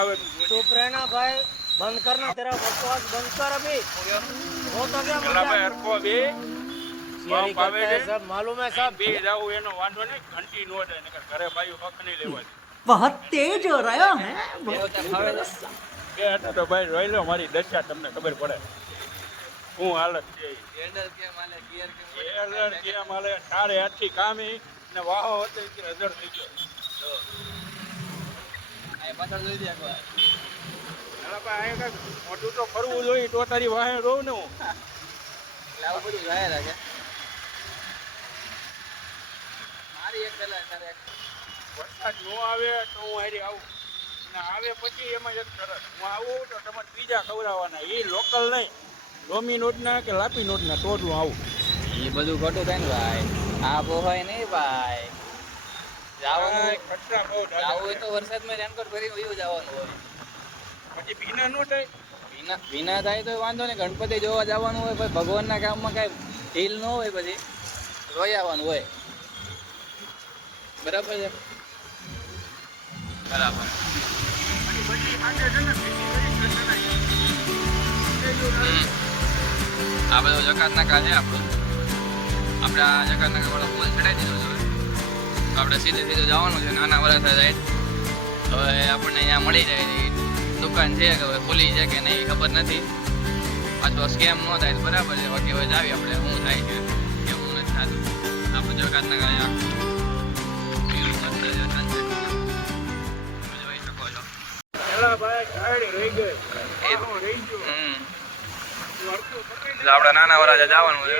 આવે તું चुप रहना भाई, बंद करना तेरा बकवास, बंद कर अभी। वो तो क्या પેલા ભાઈ मजा હરખો બે शेरी પંપ આવે करते हैं છે सब, मालूम है सब। બે જાવું એનો વાંધો નહીં ઘંટી નો જાય નકર ઘરે ભાઈ હક નહીં લેવાની बहुत तेज हो रहा है બે હતા તો ભાઈ રોઈ લો મારી દશા તમને ખબર પડે શું હાલત છે એરર કેમ હાલે તારે હાથથી કામી ને વાહો હતો કે હજર થઈ ગયો નાના ભાઈ અહીંયા કાંઈક મોટું તો ફરવું જોઈએ તો તારી વાહે રહું ને હું વરસાદ ન આવે તો હું હારી આવું અને આવે પછી એમાં એક શરત હું આવું તો તમારે બીજા ખવડાવવાના એ લોકલ નહીં રોમી નોટના કે લાપી નોટના તો જ હું આવું એ બધું ખોટું થાય ને ભાઈ આ પોહાય નહીં ભાઈ જવાનું ખર્ચા બહુ જવું હોય તો વરસાદમાં રેનકોટ ભરી વયું જવાનું હોય પછી ભીના ન થાય ભીના થાય તો વાંધો નહીં ગણપતિ જોવા જવાનું હોય ભાઈ ભગવાનના કામમાં કાંઈ ઢીલ ન હોય પછી રોઈ આવવાનું હોય બરાબર છે બરાબર આ બધો જકાત નાકા છે આપણું આપણે આ જકાત નાકા વાળો પુલ ચડાવી દીધો છે આપણે સીધે સીધું જવાનું છે નાના વરસા જાય હવે આપણને અહીંયા મળી જાય દુકાન છે કે હવે ખુલી છે કે નહીં ખબર નથી પાછો સ્કેમ ન થાય તો બરાબર છે બાકી હવે જાવી આપણે શું થાય છે કેવું નથી થતું આપણે જકાત નાકા પેલા ભાઈ ગાડી રહી ગઈ રહી ગયો આપડે નાના વરાજા જવાનું છે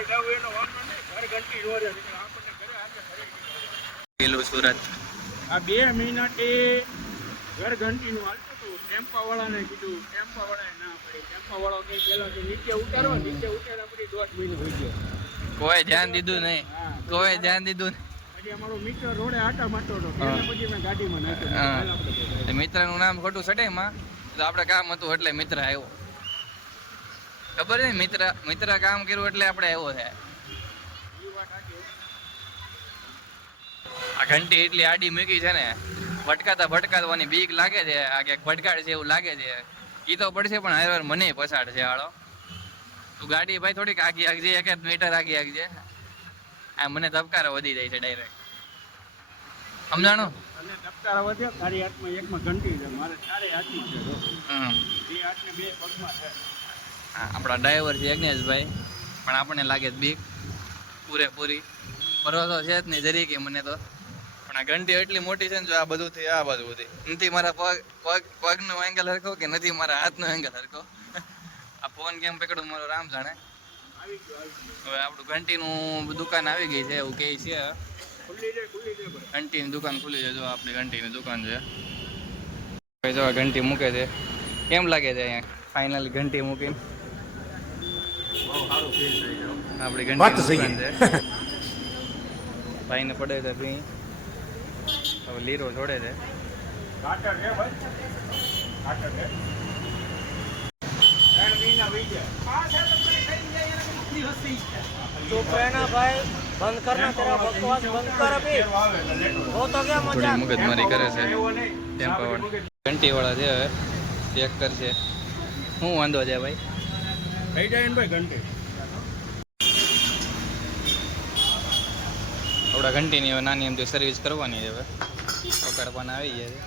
પેલું સુરત આ 2 મહિનાથી ઘર ઘંટીનું હાલતું હતું ટેમ્પા વાળાને કીધું ટેમ્પા વાળાએ ના પડી ટેમ્પા વાળો કઈ પેલા નીચે ઉતારો નીચે ઉતાર્યા પછી 1.5 મહિનો થઈ ગયો કોઈ ધ્યાન દીધું નહીં કોઈ ધ્યાન દીધું પછી અમારો મિત્ર રોડે આટા મારતો હતો એટલે પછી મેં ગાડીમાં નાખ્યો મિત્રનું નામ ખોટું સટેમાં તો આપણે કામ હતું એટલે મિત્ર આવ્યો ખબર છે મિત્ર કામ કર્યું એટલે આપણે આવ્યો છે આ ઘંટી એટલી આડી મૂકી છે ને ભટકાવાની બીક લાગે છે આ ક્યાંક ભટકાડ છે એવું લાગે છે ઈ તો પડશે પણ હાર મને પછાડ છે હાળો તું ગાડી ભાઈ થોડીક આગી આગજે 1 મીટર આગી આગજે આ મને ધબકારો વધી જાય છે ડાયરેક્ટ સમજાણો અને ધબકારા વધ્યો તારી હાથમાં એકમાં ઘંટી છે મારે ચારે હાથમાં છે બે હાથને 2 પગમાં છે આપણા ડ્રાઈવર છે યજ્ઞેશભાઈ પણ આપણને લાગે બીક પૂરેપૂરી ભરોસો છે જ નહીં જરી કે મને તો પણ આ ઘંટી એટલી મોટી છે ને જો આ બધું થી આ બાજુ સુધી નથી મારા પગનો એંગલ હરખો કે નથી મારા હાથનો એંગલ હરખો આ ફોન કેમ પકડું મારો રામ જાણે હવે આપણું ઘંટીનું દુકાન આવી ગઈ છે એવું કહે છે ઘંટીની દુકાન ખુલી છે જો આપણી ઘંટીની દુકાન છે જો ઘંટી મૂકે છે કેમ લાગે છે અહીંયા ફાઇનલી ઘંટી મૂકીને આપણી ઘંટી દુકાન છે ભાઈને પડે છે ભી હવે લીરો જોડે છે કાટર છે ભાઈ કાટર છે 3 મહિના વહી ગયા चुप रहना भाई, बंद करना तेरा बकवास, बंद कर अभी। वो तो क्या मजा થોડી મગજમારી કરે છે ટેમ્પો વાળા ઘંટી વાળા છે હવે ચેક કરશે શું વાંધો છે ભાઈ થઈ જાય ને ભાઈ ઘંટી આપણા ઘંટીની હવે નાની એમથી સર્વિસ કરવાની છે હવે પકડવાના આવી જાય છે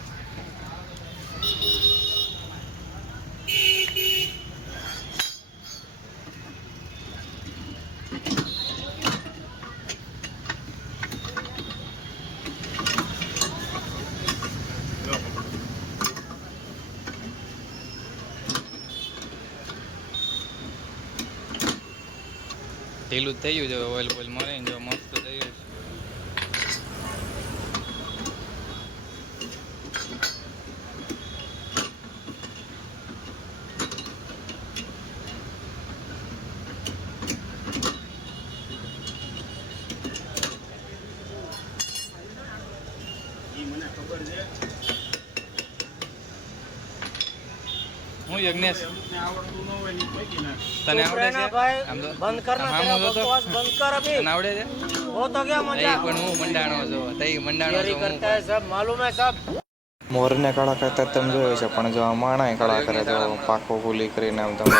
ઢીલું જ થઈ ગયું છે ઓઇલ બોઇલ મળે ને જો મસ્ત થઈ ગયું મને ખબર છે હું યજ્ઞેશ અમને આવડતું ન હોય ને પૈકી નાખ તને चुप આવડે रहना છે भाई, આમ તો बंद करना આમ तेरा જો તો बकवास, बंद कर अभी। તને આવડે છે वो तो क्या તઈ मजा પણ હું મંડાણો છો તઈ મંડાણો शेरी છો હું करता है सब, मालूम है सब। મોરને કળા કરતા તમે જોયો છે, પણ જો આ માણાએ કળા કરે તો પાકો ફૂલી કરીને આમ તમે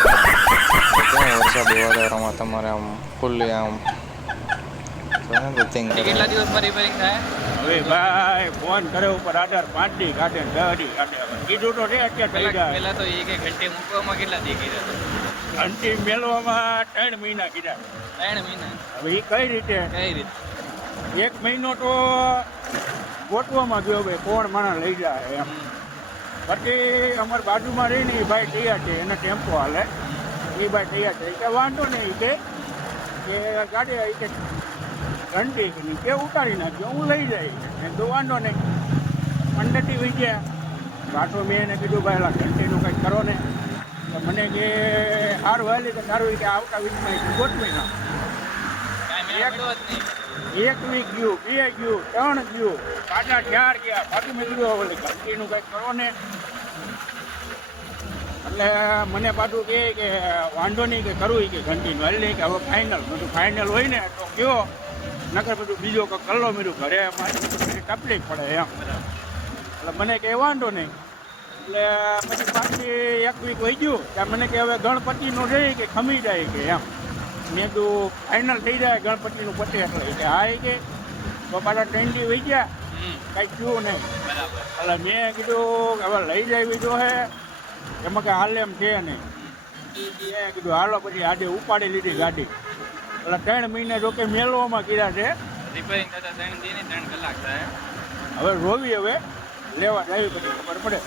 કેમ વરસાદી વાતાવરણમાં તમારે આમ ફૂલી આમ થિંક કેટલા દિવસમાં રિપેરિંગ થાય? હવે ભાઈ ફોન કરે ઉપર આધાર 5 દી કાઢે ને 10 દી કાઢે. કીધું તો છે અત્યારે થઈ જાય. પહેલા તો એ કે ઘંટી મૂકવામાં કેટલા દી કીધા? ઘંટી મેળવામાં 3 મહિના કીધા. 3 મહિના. હવે એ કઈ રીતે? કઈ રીતે? 1 મહિનો તો ગોતવામાં ગયો ભાઈ કોણ માણસ લઈ જાય એમ. પછી અમારી બાજુમાં રહીને એ ભાઈ તૈયાર છે, એને ટેમ્પો હાલે, એ ભાઈ તૈયાર છે કે વાંધો નહીં કે ગાડી કે ઘંટી કે ઉતારી નાખ્યો હું લઈ જઈશ. એમ તો વાંધો નહીં. અંદરથી વહી ગયા. પાછો મેં એને કીધું ભાઈ એલા ઘંટીનું કંઈક કરો ને. તો મને કે સારું હાલી કે સારું કે આવતા વીકમાં ગોઠવી નાખ. કાંઈ મેળ પડવો જ નહીં. 1 વીક ગયું, 2 ગયું, 3 ગયું, પાછા 4 ગયા. પાછું મેં કીધું હવે ઘંટીનું કંઈક કરો ને. એટલે મને પાછું કહે કે વાંધો નહીં કે કરવું કે ઘંટીનું હાલ નહીં કે હવે ફાઇનલ. બધું ફાઇનલ હોય ને તો કયો, નકર બધું બીજો કંઈક કલ્લો મેળું ઘરે તકલીફ પડે એમ. એટલે મને કે વાંધો નહીં. એટલે પછી પાછી 1 વીક વહી ગયું ત્યાં મને કે હવે ગણપતિનું રહી કે ખમી જાય કે એમ. મેં તું ફાઇનલ થઈ જાય ગણપતિનું પતે એટલે કે હા એ કે તો પાછા 3 દી વહી ગયા, કાંઈ થયું નહીં. એટલે મેં કીધું હવે લઈ જાય બીજો હે એમાં કે હાલ એમ છે નહીં. મેં કીધું હાલો પછી આજે ઉપાડી લીધી ગાડી. એટલે 3 મહિને જો કે મેળવામાં કર્યા છે. રિપેરિંગ થતા 3 દી ને 3 કલાક થાય. હવે રોવી હવે લેવા જાય પછી ખબર પડે.